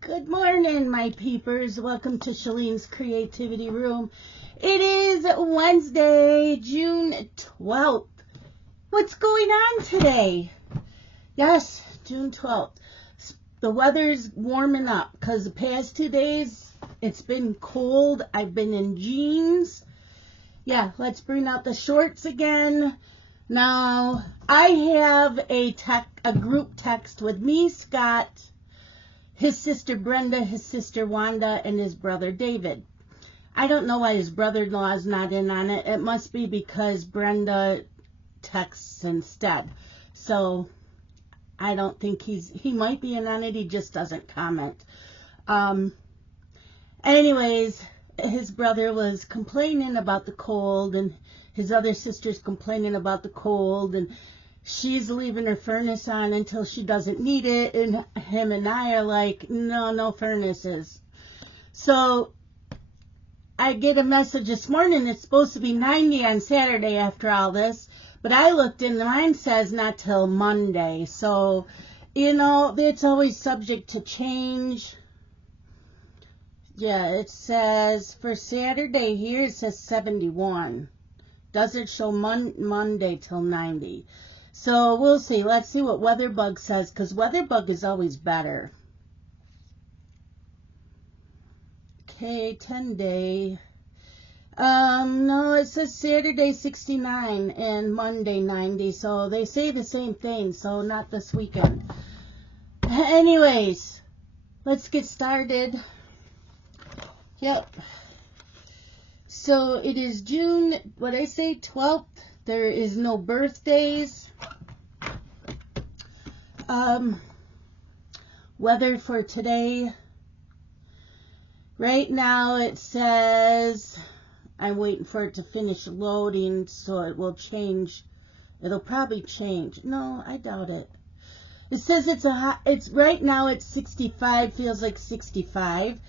Good morning, my peepers. Welcome to Shalene's Creativity Room. It is Wednesday, June 12th. What's going on today? Yes, June 12th. The weather's warming up because the past 2 days it's been cold. I've been in jeans. Yeah, let's bring out the shorts again. Now, I have a group text with me, Scott, his sister Brenda, his sister Wanda, and his brother David. I don't know why his brother-in-law is not in on it. It must be because Brenda texts instead. So I don't think he might be in on it. He just doesn't comment. Anyways, his brother was complaining about the cold, and his other sister's complaining about the cold, and she's leaving her furnace on until she doesn't need it, and him and I are like, no furnaces. So I get a message this morning. It's supposed to be 90 on Saturday after all this, but I looked and mine says not till Monday. So, it's always subject to change. Yeah, it says for Saturday here, it says 71. Doesn't show Monday till 90. So we'll see. Let's see what WeatherBug says, because WeatherBug is always better. Okay, 10-day. No, it says Saturday 69 and Monday 90. So they say the same thing, so not this weekend. Anyways, let's get started. Yep. So it is June, 12th. There is no birthdays. Weather for today. Right now it says, I'm waiting for it to finish loading so it will change. It'll probably change. No, I doubt it. It says it's right now it's 65, feels like 65.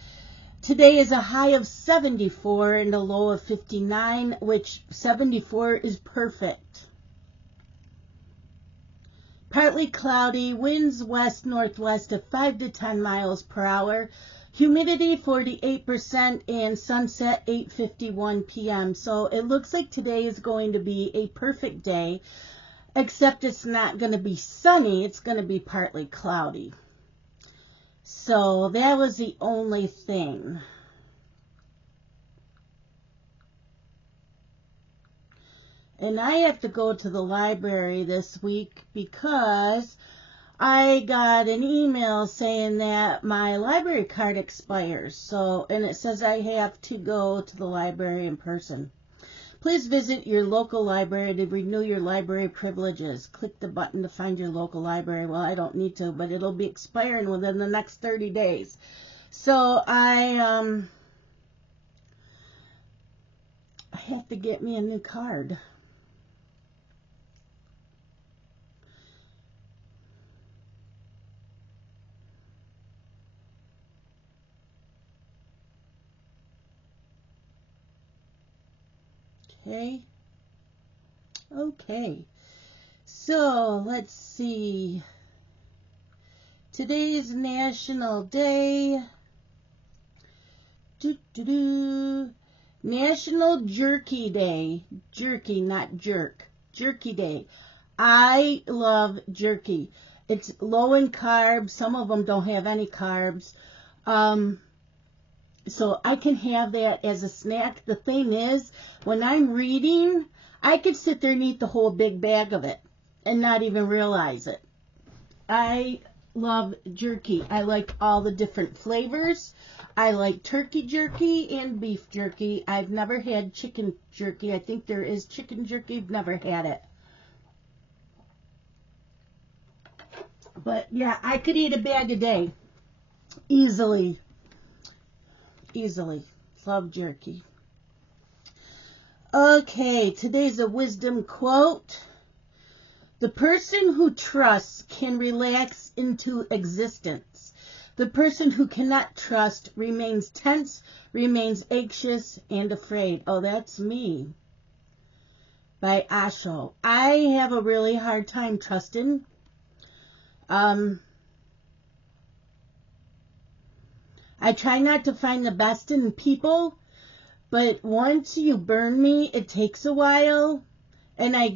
Today is a high of 74 and a low of 59, which 74 is perfect. Partly cloudy, winds west-northwest of 5 to 10 miles per hour, humidity 48%, and sunset 8:51 p.m. So it looks like today is going to be a perfect day, except it's not going to be sunny, it's going to be partly cloudy. So that was the only thing. And I have to go to the library this week because I got an email saying that my library card expires. So, and it says I have to go to the library in person. Please visit your local library to renew your library privileges. Click the button to find your local library. Well, I don't need to, but it'll be expiring within the next 30 days. So I have to get me a new card. Okay, so let's see. Today's National Day. National Jerky Day. Jerky, not jerk. Jerky Day. I love jerky. It's low in carbs. Some of them don't have any carbs. So I can have that as a snack. The thing is, when I'm reading, I could sit there and eat the whole big bag of it and not even realize it. I love jerky. I like all the different flavors. I like turkey jerky and beef jerky. I've never had chicken jerky. I think there is chicken jerky. I've never had it. But yeah, I could eat a bag a day. Easily. Love jerky. Okay, today's a wisdom quote. The person who trusts can relax into existence. The person who cannot trust remains tense, remains anxious, and afraid. Oh, that's me. By Osho. I have a really hard time trusting. I try not to find the best in people, but once you burn me, it takes a while, and I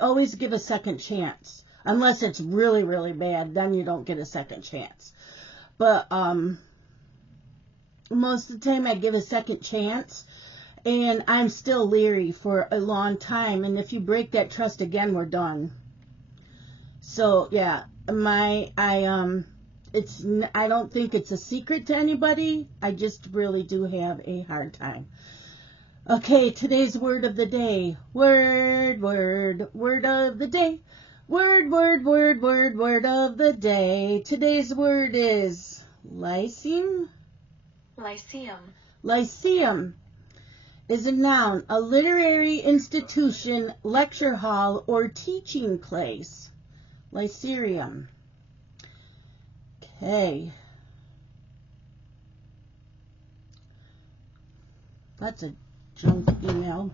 always give a second chance. Unless it's really, really bad, then you don't get a second chance. But most of the time I give a second chance, and I'm still leery for a long time, and if you break that trust again, we're done. So yeah, I don't think it's a secret to anybody. I just really do have a hard time. Okay, today's word of the day. Word of the day. Word of the day. Today's word is lyceum. Lyceum is a noun, a literary institution, lecture hall, or teaching place. Lyceum. Okay. That's a junk email.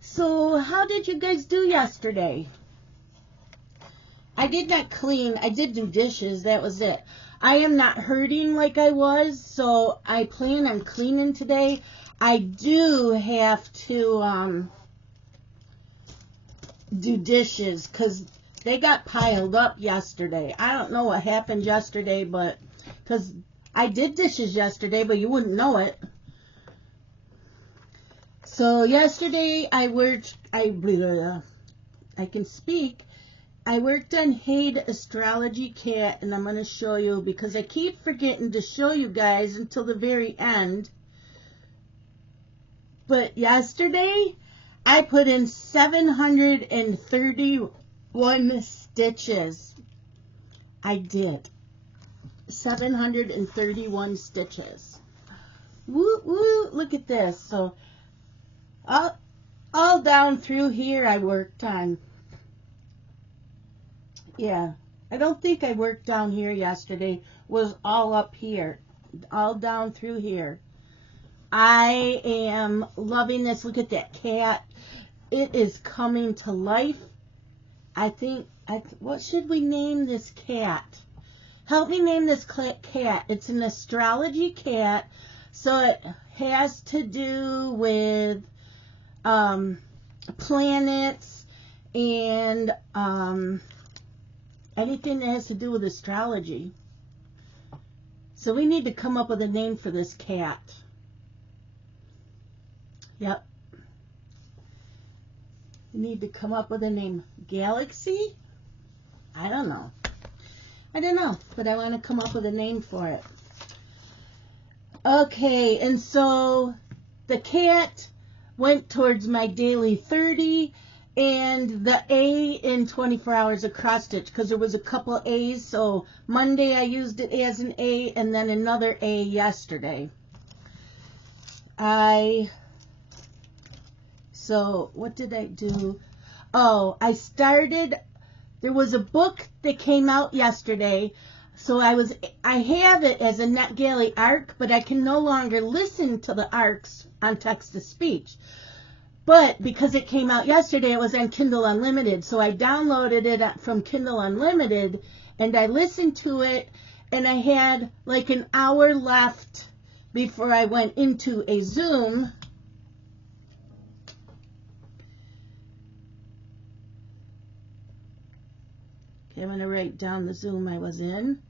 So, how did you guys do yesterday? I did not clean. I did do dishes. That was it. I am not hurting like I was, so I plan on cleaning today. I do have to do dishes because they got piled up yesterday. I don't know what happened yesterday, but because I did dishes yesterday, but you wouldn't know it. So yesterday I can speak. I worked on HAED Astrology Cat, and I'm going to show you because I keep forgetting to show you guys until the very end. But yesterday I put in 731 stitches. I did. 731 stitches. Woo woo, look at this. So all down through here I worked on. Yeah, I don't think I worked down here yesterday. Was all up here, all down through here. I am loving this. Look at that cat. It is coming to life. What should we name this cat? Help me name this cat. It's an astrology cat, so it has to do with planets and anything that has to do with astrology. So we need to come up with a name for this cat. Yep. We need to come up with a name. Galaxy? I don't know, but I want to come up with a name for it. Okay, and so the cat went towards my daily 30 and the A in 24 hours of cross stitch because there was a couple A's. So Monday I used it as an A and then another A yesterday. So what did I do? Oh, there was a book that came out yesterday. So I have it as a NetGalley ARC, but I can no longer listen to the ARCs on text-to-speech. But because it came out yesterday, it was on Kindle Unlimited. So I downloaded it from Kindle Unlimited, and I listened to it, and I had like an hour left before I went into a Zoom. Okay, I'm going to write down the Zoom I was in.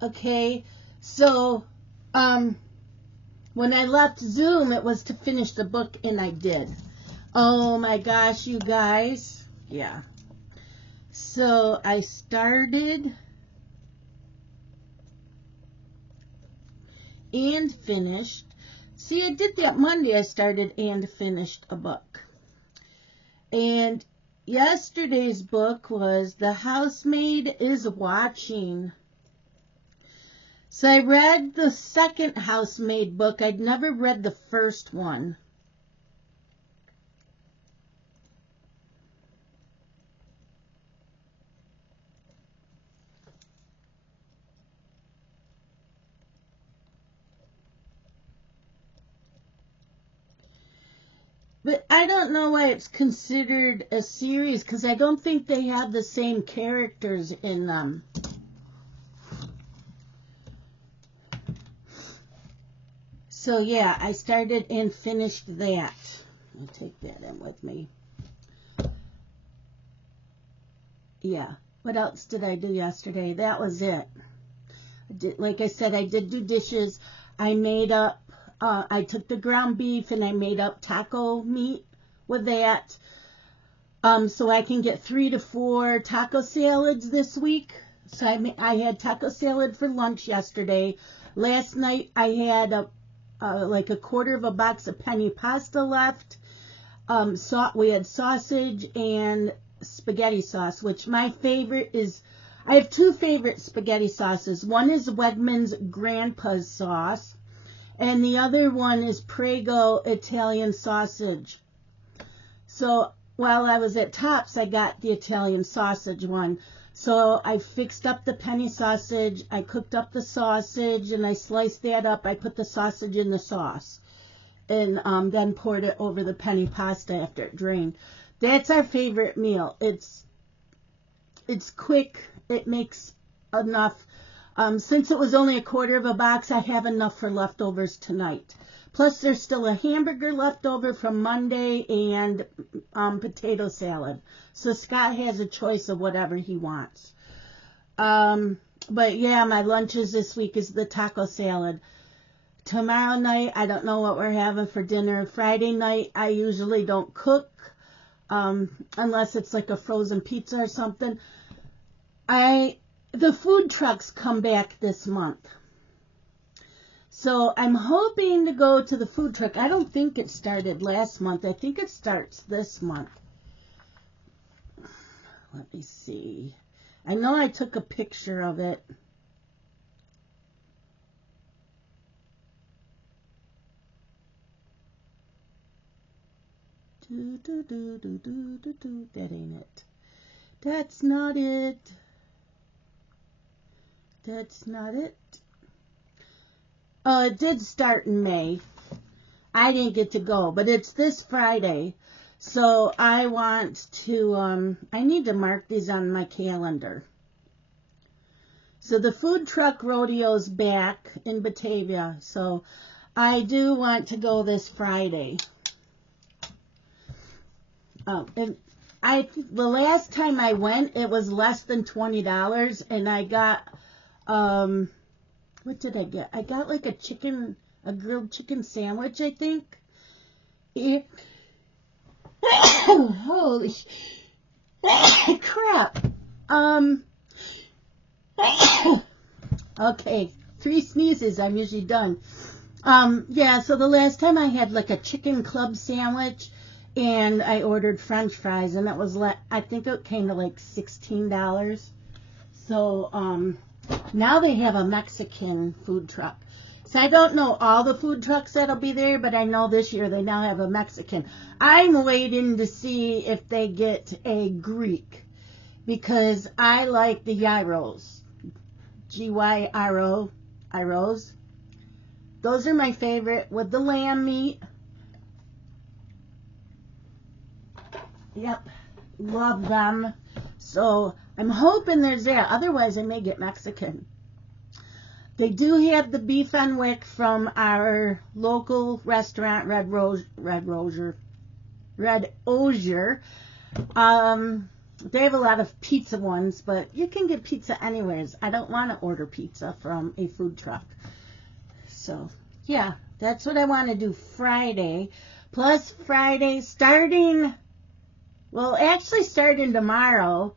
Okay, so when I left Zoom, it was to finish the book, and I did. Oh my gosh, you guys. Yeah. So I started and finished. See, I did that Monday. I started and finished a book. And yesterday's book was The Housemaid is Watching. So I read the second housemaid book. I'd never read the first one. But I don't know why it's considered a series, because I don't think they have the same characters in them. So yeah, I started and finished that. I'll take that in with me. Yeah. What else did I do yesterday? That was it. Like I said, I did do dishes. I made up, I took the ground beef and I made up taco meat with that. So I can get 3 to 4 taco salads this week. So I had taco salad for lunch yesterday. Last night I had like a quarter of a box of penne pasta left. We had sausage and spaghetti sauce, which my favorite is, I have 2 favorite spaghetti sauces. One is Wegmans Grandpa's sauce, and the other one is Prego Italian sausage. So while I was at Tops, I got the Italian sausage one. So I fixed up the penne sausage, I cooked up the sausage, and I sliced that up. I put the sausage in the sauce, and then poured it over the penne pasta after it drained. That's our favorite meal. It's quick. It makes enough. Since it was only a quarter of a box, I have enough for leftovers tonight. Plus, there's still a hamburger left over from Monday and potato salad. So Scott has a choice of whatever he wants. But yeah, my lunches this week is the taco salad. Tomorrow night, I don't know what we're having for dinner. Friday night, I usually don't cook. Unless it's like a frozen pizza or something. The food trucks come back this month. So I'm hoping to go to the food truck. I don't think it started last month. I think it starts this month. Let me see. I know I took a picture of it. That ain't it. That's not it. That's not it. Oh, it did start in May. I didn't get to go, but it's this Friday. So I want to, I need to mark these on my calendar. So the food truck rodeo's back in Batavia. So I do want to go this Friday. And the last time I went, it was less than $20, and I got, what did I get? I got like a grilled chicken sandwich, I think. Yeah. Holy crap. Okay, 3 sneezes, I'm usually done. Yeah, so the last time I had like a chicken club sandwich, and I ordered French fries, and it was I think it came to like $16. So now they have a Mexican food truck. So I don't know all the food trucks that'll be there, but I know this year they now have a Mexican. I'm waiting to see if they get a Greek, because I like the gyros. Gyros. Those are my favorite with the lamb meat. Yep, love them. So I'm hoping there's that. Otherwise, I may get Mexican. They do have the beef on wick from our local restaurant, Red Osier. They have a lot of pizza ones, but you can get pizza anywheres. I don't want to order pizza from a food truck. So, yeah, that's what I want to do Friday. Plus, Friday, starting tomorrow,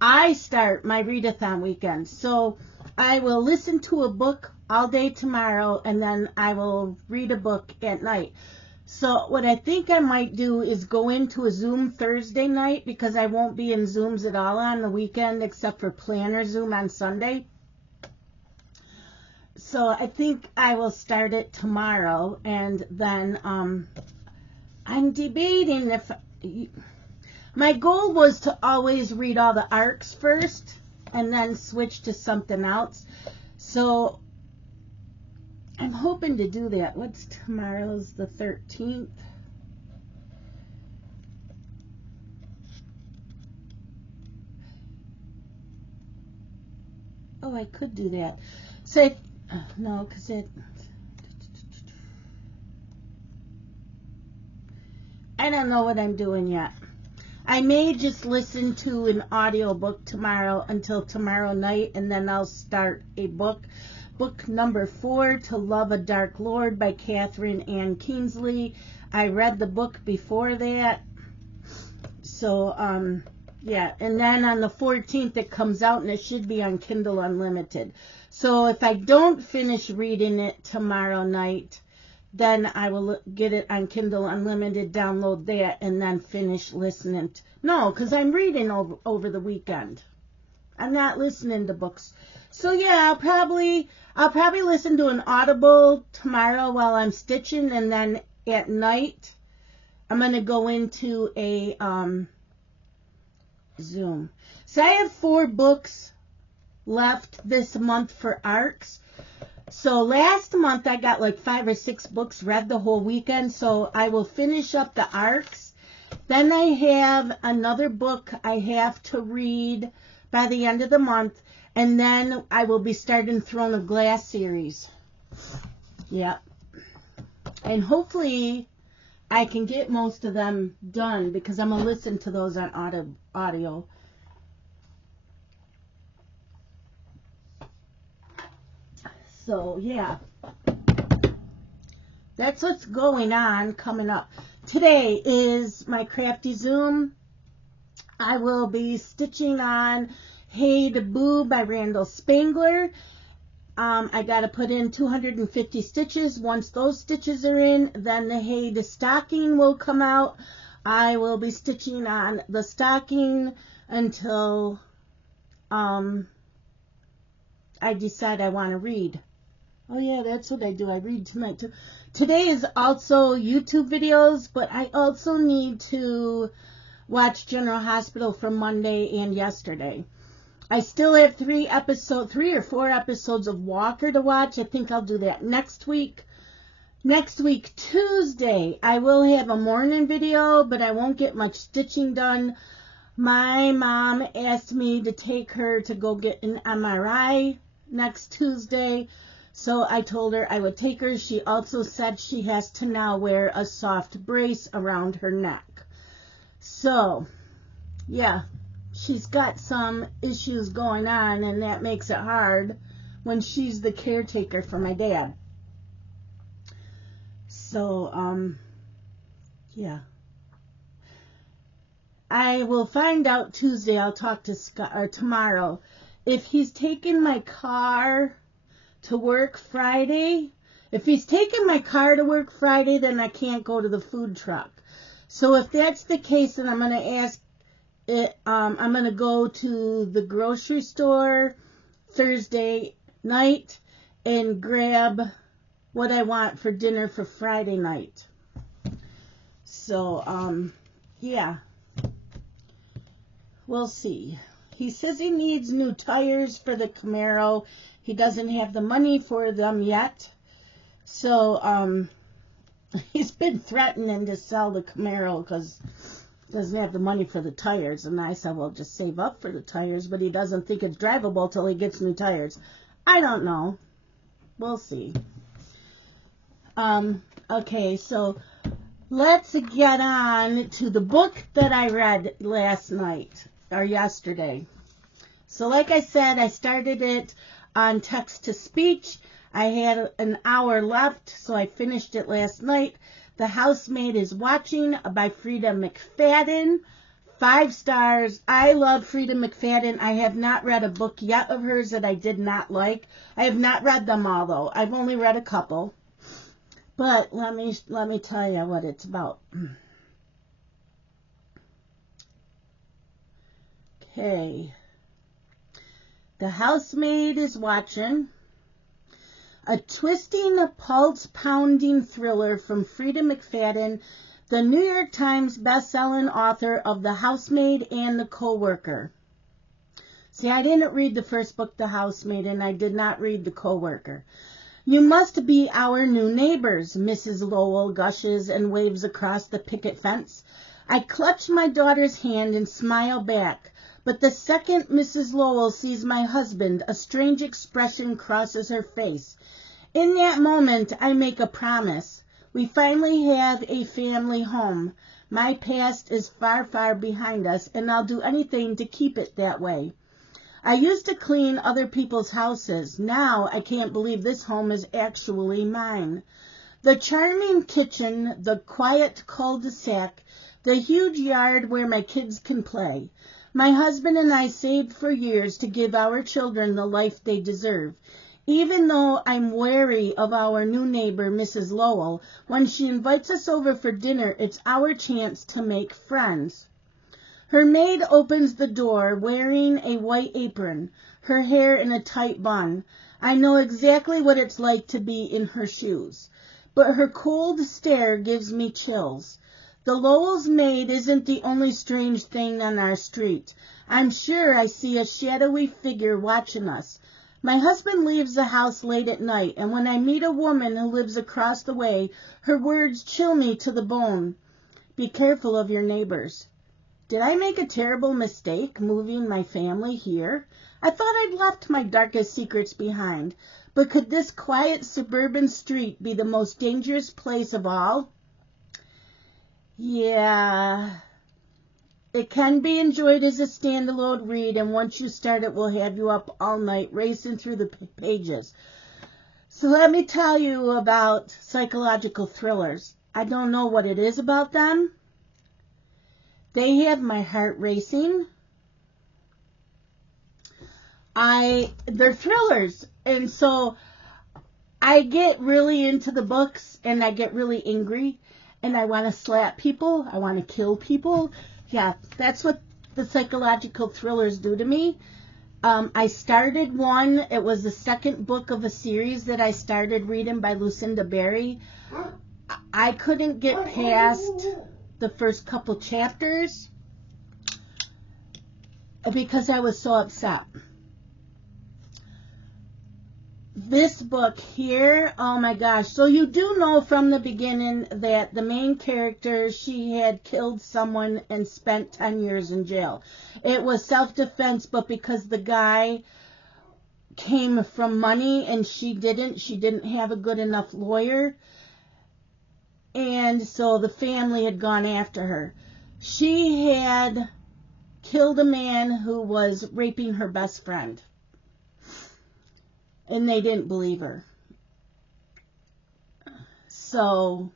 I start my readathon weekend. So I will listen to a book all day tomorrow, and then I will read a book at night. So what I think I might do is go into a Zoom Thursday night, because I won't be in Zooms at all on the weekend except for Planner Zoom on Sunday. So I think I will start it tomorrow, and then I'm debating if... My goal was to always read all the arcs first and then switch to something else. So I'm hoping to do that. What's tomorrow's the 13th? Oh, I could do that. So, no, because I don't know what I'm doing yet. I may just listen to an audiobook tomorrow until tomorrow night, and then I'll start a book. Book number 4, To Love a Dark Lord by Catherine Ann Kingsley. I read the book before that. So, yeah. And then on the 14th it comes out, and it should be on Kindle Unlimited. So if I don't finish reading it tomorrow night, then I will get it on Kindle Unlimited, download that, and then finish listening. No, because I'm reading over the weekend. I'm not listening to books. So yeah, I'll probably listen to an Audible tomorrow while I'm stitching, and then at night I'm going to go into a Zoom. So I have 4 books left this month for ARCs. So last month I got like 5 or 6 books read the whole weekend, so I will finish up the ARCs. Then I have another book I have to read by the end of the month, and then I will be starting Throne of Glass series. Yep. And hopefully I can get most of them done, because I'm going to listen to those on audio. So, yeah, that's what's going on coming up. Today is my crafty Zoom. I will be stitching on HAED Boo by Randall Spangler. I got to put in 250 stitches. Once those stitches are in, then the HAED stocking will come out. I will be stitching on the stocking until I decide I want to read. Oh yeah, that's what I do. I read tonight too. Today is also YouTube videos, but I also need to watch General Hospital from Monday and yesterday. I still have 3 or 4 episodes of Walker to watch. I think I'll do that next week. Next week, Tuesday, I will have a morning video, but I won't get much stitching done. My mom asked me to take her to go get an MRI next Tuesday. So I told her I would take her. She also said she has to now wear a soft brace around her neck. So, yeah, she's got some issues going on, and that makes it hard when she's the caretaker for my dad. So, yeah. I will find out Tuesday. I'll talk to Scott, or tomorrow, if he's taking my car to work Friday. If he's taking my car to work Friday, then I can't go to the food truck. So if that's the case, then I'm going to ask it. I'm going to go to the grocery store Thursday night and grab what I want for dinner for Friday night. So, yeah. We'll see. He says he needs new tires for the Camaro. He doesn't have the money for them yet. So, he's been threatening to sell the Camaro because he doesn't have the money for the tires. And I said, well, just save up for the tires. But he doesn't think it's drivable till he gets new tires. I don't know. We'll see. Okay, so let's get on to the book that I read last night or yesterday. So like I said, I started it on text to speech. I had an hour left, so I finished it last night. The Housemaid is Watching by Frida McFadden. 5 stars. I love Frida McFadden. I have not read a book yet of hers that I did not like. I have not read them all, though. I've only read a couple. But let me tell you what it's about. Okay. The Housemaid is Watching. A twisting, pulse-pounding thriller from Frida McFadden, the New York Times best-selling author of The Housemaid and The Co-Worker. See, I didn't read the first book, The Housemaid, and I did not read The Co-Worker. You must be our new neighbors, Mrs. Lowell gushes and waves across the picket fence. I clutch my daughter's hand and smile back. But the second Mrs. Lowell sees my husband, a strange expression crosses her face. In that moment, I make a promise. We finally have a family home. My past is far, far behind us, and I'll do anything to keep it that way. I used to clean other people's houses. Now I can't believe this home is actually mine. The charming kitchen, the quiet cul-de-sac, the huge yard where my kids can play. My husband and I saved for years to give our children the life they deserve. Even though I'm wary of our new neighbor, Mrs. Lowell, when she invites us over for dinner, it's our chance to make friends. Her maid opens the door wearing a white apron, her hair in a tight bun. I know exactly what it's like to be in her shoes. But her cold stare gives me chills. The Lowell's maid isn't the only strange thing on our street. I'm sure I see a shadowy figure watching us. My husband leaves the house late at night, and when I meet a woman who lives across the way, her words chill me to the bone. Be careful of your neighbors. Did I make a terrible mistake moving my family here? I thought I'd left my darkest secrets behind. But could this quiet suburban street be the most dangerous place of all? Yeah. It can be enjoyed as a standalone read, and once you start it, will have you up all night racing through the pages. So let me tell you about psychological thrillers. I don't know what it is about them. They have my heart racing. They're thrillers, and so I get really into the books, and I get really angry, and I want to slap people. I want to kill people. Yeah, that's what the psychological thrillers do to me. I started one. It was the second book of a series that I started reading by Lucinda Berry. I couldn't get past the first couple chapters because I was so upset. This book here, oh my gosh. So you do know from the beginning that the main character, she had killed someone and spent 10 years in jail. It was self-defense, but because the guy came from money and she didn't have a good enough lawyer. And so the family had gone after her. She had killed a man who was raping her best friend. And they didn't believe her. So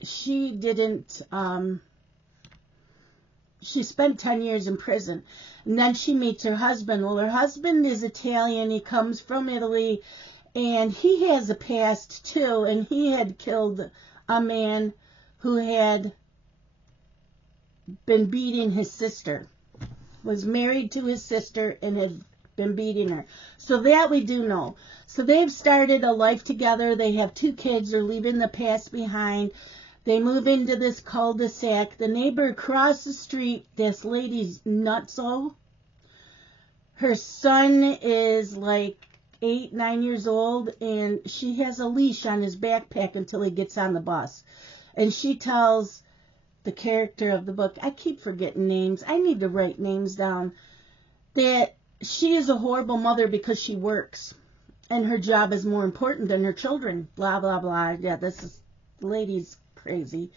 she didn't, she spent 10 years in prison. And then she meets her husband. Well, her husband is Italian. He comes from Italy. And he has a past too. And he had killed a man who had been beating his sister. Was married to his sister and had been beating her. So that we do know. So they've started a life together. They have 2 kids. They're leaving the past behind. They move into this cul-de-sac. The neighbor across the street, this lady's nutso. Her son is like 8, 9 years old, and she has a leash on his backpack until he gets on the bus. And she tells the character of the book, I keep forgetting names. I need to write names down. That she is a horrible mother because she works. And her job is more important than her children. Blah, blah, blah. Yeah, the lady's crazy.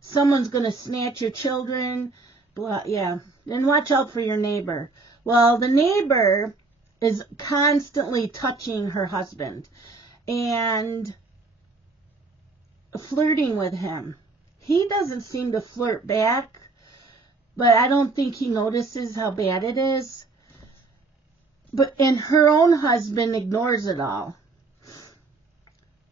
Someone's going to snatch your children. Blah, yeah. And watch out for your neighbor. Well, the neighbor is constantly touching her husband. And flirting with him. He doesn't seem to flirt back. But I don't think he notices how bad it is. And her own husband ignores it all.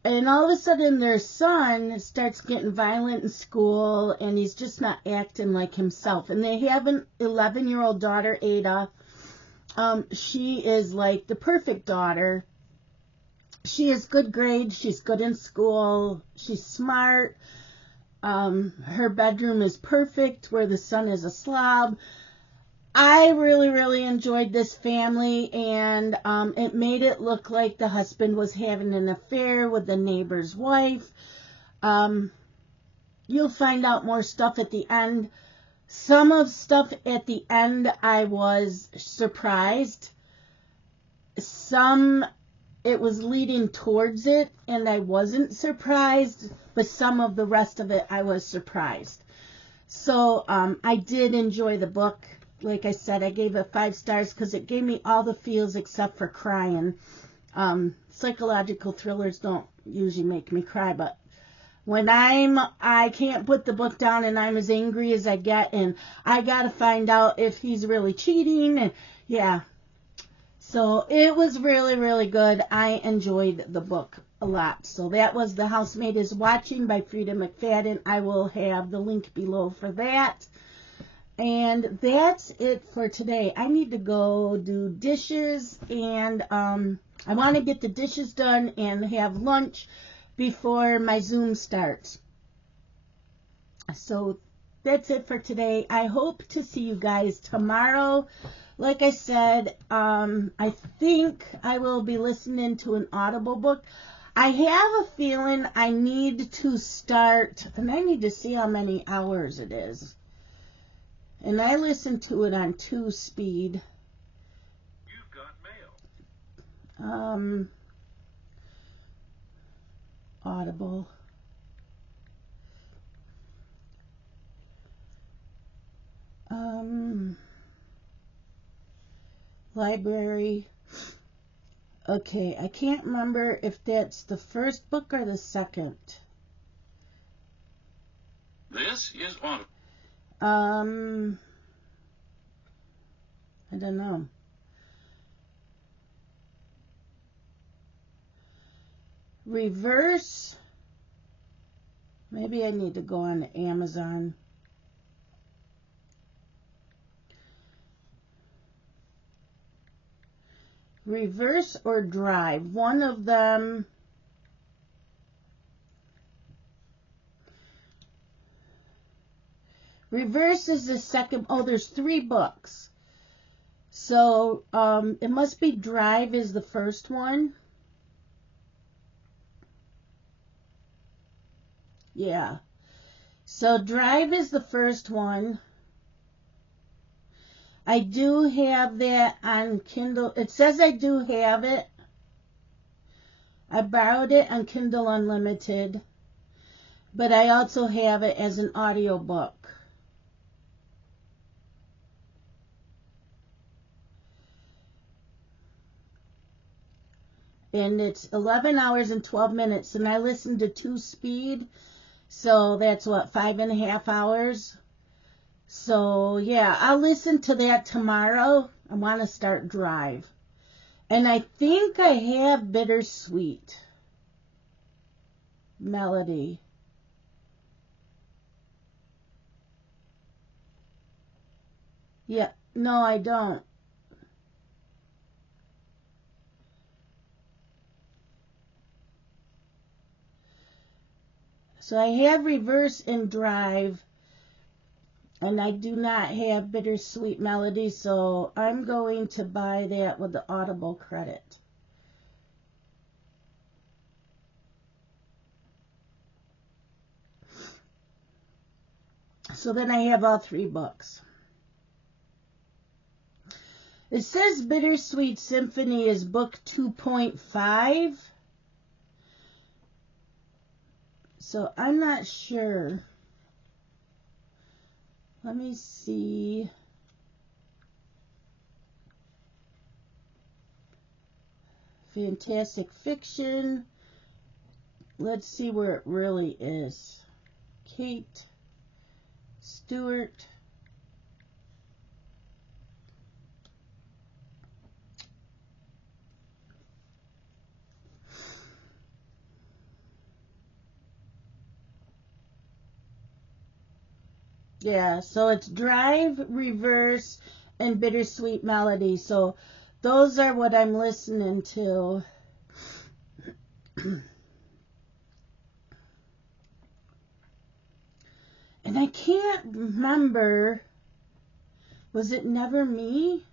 And all of a sudden their son starts getting violent in school and he's just not acting like himself. And they have an 11-year-old daughter, Ada. She is like the perfect daughter. She has good grades. She's good in school. She's smart. Her bedroom is perfect where the son is a slob. I really, really enjoyed this family, and it made it look like the husband was having an affair with the neighbor's wife. You'll find out more stuff at the end. Some of stuff at the end I was surprised. Some it was leading towards it and I wasn't surprised, but some of the rest of it I was surprised. So I did enjoy the book. Like I said, I gave it 5 stars because it gave me all the feels except for crying. Psychological thrillers don't usually make me cry, but when I can't put the book down and I'm as angry as I get and I gotta find out if he's really cheating and yeah. So it was really, really good. I enjoyed the book a lot. So that was The Housemaid is Watching by Frida McFadden. I will have the link below for that. And that's it for today. I need to go do dishes and I want to get the dishes done and have lunch before my Zoom starts. So that's it for today. I hope to see you guys tomorrow. Like I said, I think I will be listening to an Audible book. I have a feeling I need to start, and I need to see how many hours it is. And I listened to it on 2 speed. You've got mail. Audible. Library. Okay, I can't remember if that's the first book or the second. This is Audible. I don't know. Reverse. Maybe I need to go on Amazon. Reverse or Drive. One of them. Reverse is the second. Oh, there's 3 books. So it must be Drive is the first one. Yeah. So Drive is the first one. I do have that on Kindle. It says I do have it. I borrowed it on Kindle Unlimited. But I also have it as an audiobook. And it's 11 hours and 12 minutes. And I listened to 2 speed. So that's what, 5.5 hours. So yeah, I'll listen to that tomorrow. I want to start Drive. And I think I have Bittersweet Melody. Yeah, no, I don't. So I have Reverse and Drive, and I do not have Bittersweet Melody, so I'm going to buy that with the Audible credit. So then I have all 3 books. It says Bittersweet Symphony is book 2.5. So I'm not sure. Let me see. Fantastic fiction. Let's see where it really is. Kate Stewart. Yeah, so it's Drive, Reverse, and Bittersweet Melody. So those are what I'm listening to. And I can't remember. Was it Never Me?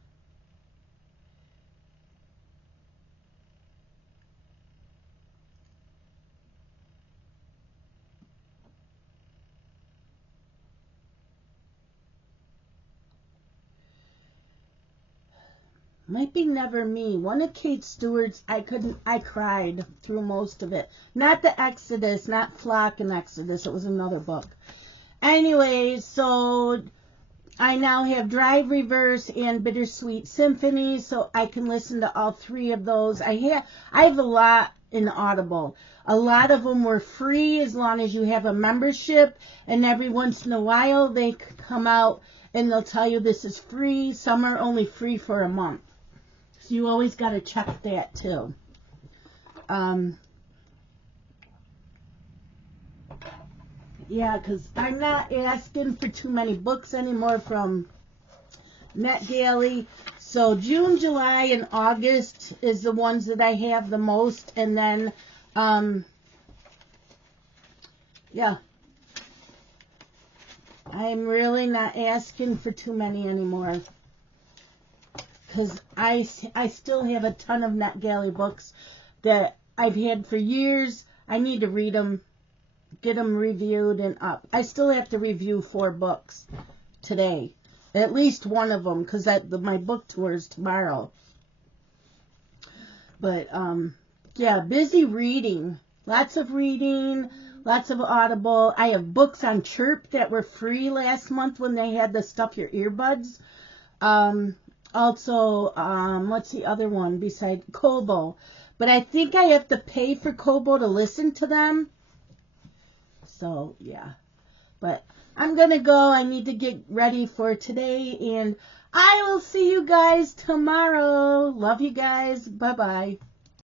Might be Never Me. One of Kate Stewart's, I cried through most of it. Not the Exodus, not Flock and Exodus. It was another book. Anyways, so I now have Drive, Reverse, and Bittersweet Symphony, so I can listen to all three of those. I have a lot in Audible. A lot of them were free as long as you have a membership, and every once in a while they come out and they'll tell you this is free. Some are only free for a month. So you always got to check that too. Yeah, because I'm not asking for too many books anymore from NetGalley. So June, July, and August is the ones that I have the most. And then, yeah. I'm really not asking for too many anymore. Because I still have a ton of NetGalley books that I've had for years. I need to read them. Get them reviewed and up. I still have to review 4 books today. At least one of them, because my book tour is tomorrow. But, yeah, busy reading. Lots of reading, lots of Audible. I have books on Chirp that were free last month when they had the Stuff Your Earbuds. Also, what's the other one beside Kobo? But I think I have to pay for Kobo to listen to them. So, yeah. But I'm going to go. I need to get ready for today. And I will see you guys tomorrow. Love you guys. Bye-bye.